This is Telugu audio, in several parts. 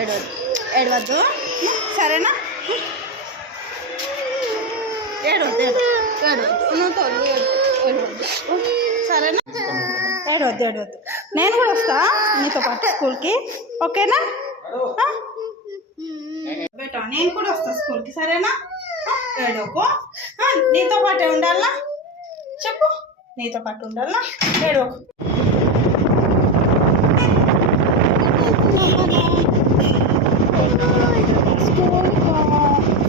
ఏడవద్దు ఏడవద్దు సరేనా? ఏడవద్దు సరేనా? ఏడవద్దు ఏడవద్దు. నేను కూడా వస్తా నీతో పాటు స్కూల్కి, ఓకేనా? బేటా నేను కూడా వస్తా స్కూల్కి, సరేనా? ఏడవకు. నీతో పాటే ఉండాలా? చెప్పు, నీతో పాటు ఉండాలా? ఏడవకు.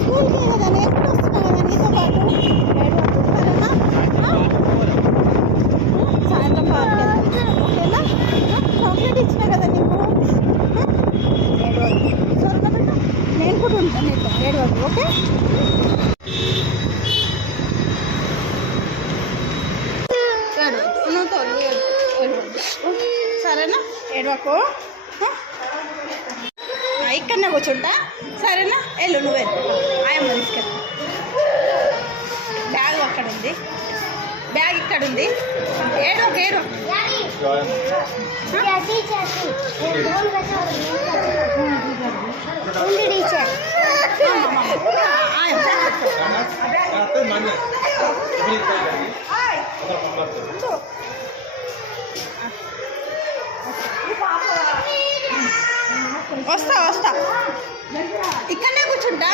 స్కూల్కి కదా నేను కూడా వస్తున్నా కదా నీతో పాటు. ఏడవద్దు సరేనా? సాయంత్రం పార్క్ ఓకేనా? చాక్లెట్ ఇచ్చినా కదా నీకు. ఏడవద్దు సరేనా బేటా? నేను కూడా ఉంటాను నీతో, ఏడవద్దు ఓకే? సరేనా? ఏడవకు. ఇక్కడనే కూర్చుంటా, సరేనా? వెళ్ళు, నువ్వు వెళ్ళు. ఆయమ్మ తీసుకెళ్ళి. బ్యాగ్ అక్కడ ఉంది, బ్యాగ్ ఇక్కడ ఉంది. ఏడవకు ఏడవకు. వస్తా వస్తా, ఇక్కడనే కూర్చుంటా.